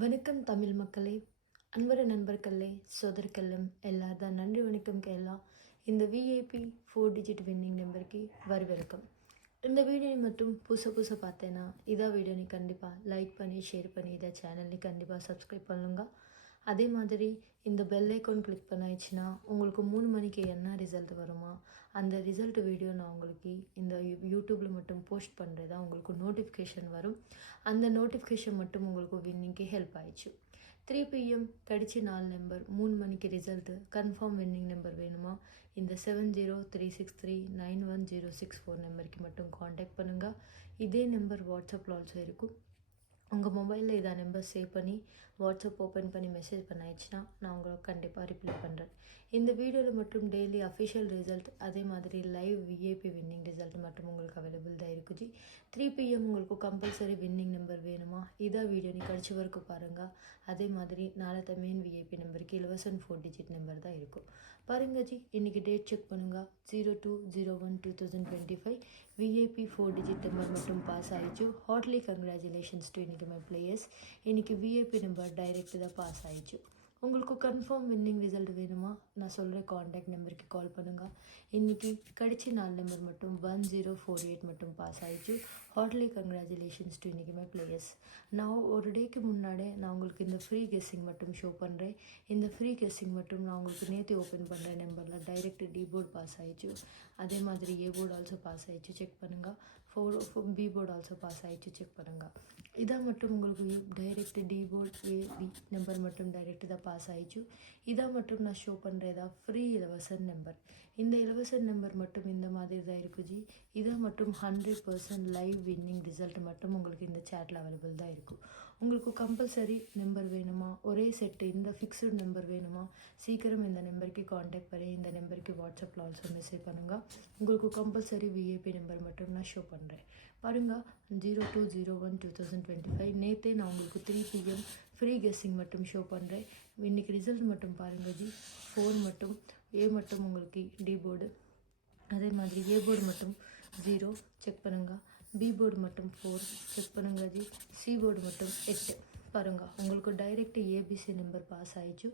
வணக்கம் தமிழ் மக்களே, அன்பர நண்பர்களே, சோதர்கள்லும் எல்லாதான் நன்றி வணக்கம் கேளா. இந்த விஐபி 4 டிஜிட் வின்னிங் நம்பருக்கு வரவேற்கும். இந்த வீடியோ மட்டும் புதுசு பார்த்தேன்னா இதா வீடியோ நீ கண்டிப்பாக லைக் பண்ணி ஷேர் பண்ணி இதை சேனல் நீ கண்டிப்பாக சப்ஸ்கிரைப் பண்ணுங்க. அதே மாதிரி இந்த பெல் ஐக்கான் கிளிக் பண்ணிச்சுன்னா உங்களுக்கு 3 மணிக்கு என்ன ரிசல்ட் வருமா அந்த ரிசல்ட் வீடியோ நான் உங்களுக்கு இந்த யூடியூப்பில் மட்டும் போஸ்ட் பண்ணுறதா உங்களுக்கு நோட்டிஃபிகேஷன் வரும். அந்த நோட்டிஃபிகேஷன் மட்டும் உங்களுக்கு வின்னிங்க்கு ஹெல்ப் ஆயிடுச்சு. 3 PM கடிச்சு 4 நம்பர் 3 மணிக்கு ரிசல்ட்டு கன்ஃபார்ம் வின்னிங் நம்பர் வேணுமா இந்த 7036391064 நம்பருக்கு மட்டும் காண்டாக்ட் பண்ணுங்கள். இதே நம்பர் வாட்ஸ்அப்பில் ஆல்சோ இருக்கும். உங்கள் மொபைலில் இதை நம்பர் சேவ் பண்ணி வாட்ஸ்அப் ஓப்பன் பண்ணி மெசேஜ் பண்ணாயிடுச்சுன்னா நான் உங்களுக்கு கண்டிப்பாக ரிப்ளை பண்ணுறேன். இந்த வீடியோவில் மட்டும் டெய்லி அஃபிஷியல் ரிசல்ட் அதே மாதிரி லைவ் விஐபி வின்னிங் ரிசல்ட் மட்டும் உங்களுக்கு அவைலபிள் தான் இருக்குது. 3 PM உங்களுக்கு கம்பல்சரி வின்னிங் நம்பர் வேணுமா இதான் வீடியோ நீ கழிச்சு வரைக்கும் பாருங்கள். அதே மாதிரி நாளை மெயின் விஐபி நம்பருக்கு இலவசன் 4 டிஜிட் நம்பர் தான் இருக்கும். பாருங்க ஜி, இன்றைக்கி டேட் செக் பண்ணுங்கள். 02/01/2025 விஐபி 4 டிஜிட் நம்பர் மட்டும் பாஸ் ஆயிடுச்சு. ஹார்ட்லி கங்க்ராச்சுலேஷன்ஸ் டு இன்னைக்கு மை பிளேயர்ஸ். இன்றைக்கி விஐபி நம்பர் டைரெக்ட் தான் பாஸ் ஆயிடுச்சு. உங்களுக்கு கன்ஃபார்ம் வின்னிங் ரிசல்ட் வேணுமா நான் சொல்கிற காண்டாக்ட் நம்பருக்கு கால் பண்ணுங்கள். இன்றைக்கி கடிச்சு 4 நம்பர் மட்டும் 1048 மட்டும் பாஸ் ஆயிடுச்சு. ஹார்ட்லி கங்க்ராச்சுலேஷன்ஸ் டு இன்னைக்கு மை பிளேயர்ஸ். நான் ஒரு டேக்கு முன்னாடியே நான் உங்களுக்கு இந்த ஃப்ரீ கெஸ்ஸிங் மட்டும் ஷோ பண்ணுறேன். இந்த ஃப்ரீ கெஸ்ஸிங் மட்டும் நான் உங்களுக்கு நேற்று ஓப்பன் பண்ணுற நம்பரில் டைரெக்ட் டி போர்டு பாஸ் ஆயிடுச்சு. அதே மாதிரி ஏ போர்டு ஆல்சோ பாஸ் ஆயிடுச்சு, செக் பண்ணுங்கள். பி போர்டு ஆல்சோ பாஸ் ஆயிடுச்சு, செக் பண்ணுங்கள். இதான் மட்டும் உங்களுக்கு direct D board A B number மட்டும் டைரெக்ட் தான் பாஸ் ஆயிடுச்சு. இதான் மட்டும் நான் ஷோ பண்ணுறதா ஃப்ரீ இலவசன் நம்பர். இந்த இலவசன் நம்பர் மட்டும் இந்த மாதிரி தான் இருக்குது. இதான் மட்டும் 100% லைவ் வின்னிங் ரிசல்ட் மட்டும் உங்களுக்கு இந்த சேட்டில் அவைலபிள் தான் இருக்கும். உங்களுக்கு கம்பல்சரி நம்பர் வேணுமா ஒரே செட்டு இந்த ஃபிக்ஸ்டு நம்பர் வேணுமா சீக்கிரம் இந்த நம்பருக்கு காண்டாக்ட் பண்ணி இந்த நம்பருக்கு வாட்ஸ்அப்பில் ஆல்சோ மெசேஜ் பண்ணுங்கள். உங்களுக்கு கம்பல்சரி விஐபி நம்பர் மட்டும் நான் ஷோ பண்ணுறேன். பாருங்கள், 02/01/2025 நேற்றே நான் உங்களுக்கு 3 PM ஃப்ரீ கெஸ்ஸிங் மட்டும் ஷோ பண்ணுறேன். இன்றைக்கி ரிசல்ட் மட்டும் பாருங்கள் ஜி. 4 மட்டும் ஏ மட்டும் உங்களுக்கு டி போர்டு, அதே மாதிரி ஏ போர்டு மட்டும் 0 செக் பண்ணுங்கள். பி போர்டு மட்டும் 4 செக் பண்ணுங்கள் ஜி. சி போர்டு மட்டும் 8 பாருங்கள். உங்களுக்கு டைரெக்ட் ஏபிசி நம்பர் பாஸ் ஆயிடுச்சு.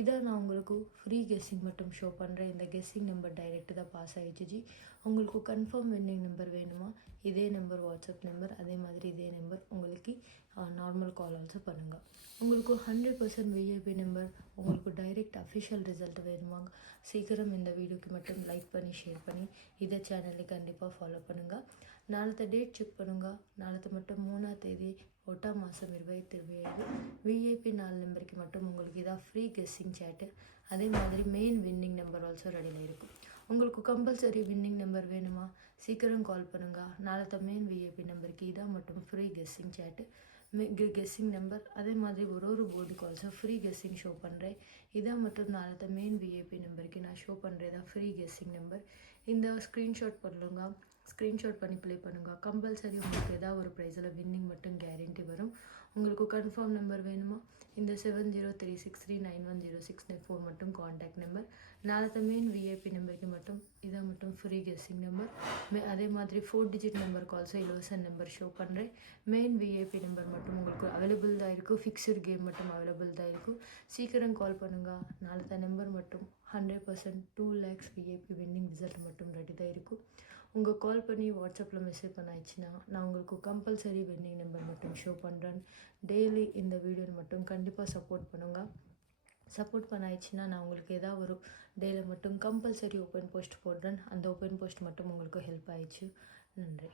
இதை நான் உங்களுக்கு ஃப்ரீ கெஸ்ஸிங் மட்டும் ஷோ பண்ணுறேன். இந்த கெஸ்ஸிங் நம்பர் டைரெக்ட் தான் பாஸ் ஆயிடுச்சு ஜி. உங்களுக்கு கன்ஃபார்ம் வின்னிங் நம்பர் வேணுமா இதே நம்பர் வாட்ஸ்அப் நம்பர் அதே மாதிரி இதே நம்பர் உங்களுக்கு நார்மல் கால் ஆல்சோ பண்ணுங்கள். உங்களுக்கு 100% விஐபி நம்பர் உங்களுக்கு டைரெக்ட் அஃபிஷியல் ரிசல்ட் வேணுமா சீக்கிரம் இந்த வீடியோக்கு மட்டும் லைக் பண்ணி ஷேர் பண்ணி இதை சேனலில் கண்டிப்பாக ஃபாலோ பண்ணுங்கள். நாளത്തെ டேட் செக் பண்ணுங்கள். நாளത്തെ மட்டும் 3ஆம் தேதி 8ஆம் மாதம் 2025 விஐபி 4 நம்பருக்கு மட்டும் உங்களுக்கு இதாக ஃப்ரீ கெஸ்ஸிங் சேட்டு அதே மாதிரி மெயின் வின்னிங் நம்பர் ஆல்சோ ரெடியில் இருக்கும். உங்களுக்கு கம்பல்சரி வின்னிங் நம்பர் வேணுமா சீக்கிரம் கால் பண்ணுங்கள். நாளത്തെ மெயின் விஐபி நம்பருக்கு இதாக மட்டும் ஃப்ரீ கெஸ்ஸிங் சேட்டு கெஸ்ஸிங் நம்பர் அதே மாதிரி ஒரு போர்டுக்கு ஆல்சோ ஃப்ரீ கெஸ்ஸிங் ஷோ பண்ணுறேன். இதான் மட்டும் நாளത്തെ மெயின் விஐபி நம்பருக்கு நான் ஷோ பண்ணுறதா ஃப்ரீ கெஸ்ஸிங் நம்பர். இந்த ஸ்க்ரீன்ஷாட் பண்ணுங்க, ஸ்க்ரீன்ஷாட் பண்ணி ப்ளே பண்ணுங்கள். கம்பல்சரி உங்களுக்கு ஏதாவது ஒரு ப்ரைஸில் வின்னிங் மட்டும் கேரண்டி வரும். உங்களுக்கு கன்ஃபார்ம் நம்பர் வேணுமா இந்த 7036391064 மட்டும் காண்டாக்ட் நம்பர். நாளത്തെ மெயின் விஐபி நம்பருக்கு மட்டும் இதை மட்டும் ஃப்ரீ கெஸ்ஸிங் நம்பர் அதே மாதிரி 4 டிஜிட் நம்பருக்கு ஆல்சோ இலவசன் நம்பர் ஷோ பண்ணுறேன். மெயின் விஐபி நம்பர் மட்டும் உங்களுக்கு அவைலபிள் தான் இருக்கும். ஃபிக்ஸ்டு கேம் மட்டும் அவைலபிள் தான் இருக்கும். சீக்கிரம் கால் பண்ணுங்கள். நாளത്തെ நம்பர் மட்டும் 100% 2 lakhs விஐபி வின்னிங் ரிசல்ட் மட்டும் ரெடி தான் இருக்கும். உங்கள் கால் பண்ணி வாட்ஸ்அப்பில் மெசேஜ் பண்ணாயிடுச்சுன்னா நான் உங்களுக்கு கம்பல்சரி வின்னிங் நம்பர் மட்டும் ஷோ பண்ணுறேன். டெய்லி இந்த வீடியோ மட்டும் கண்டிப்பாக சப்போர்ட் பண்ணுங்கள். சப்போர்ட் பண்ணாயிடுச்சுன்னா நான் உங்களுக்கு ஏதாவது ஒரு டேயில் மட்டும் கம்பல்சரி ஓப்பன் போஸ்ட் போடுறேன். அந்த ஓப்பன் போஸ்ட் மட்டும் உங்களுக்கு ஹெல்ப் ஆயிடுச்சு. நன்றி.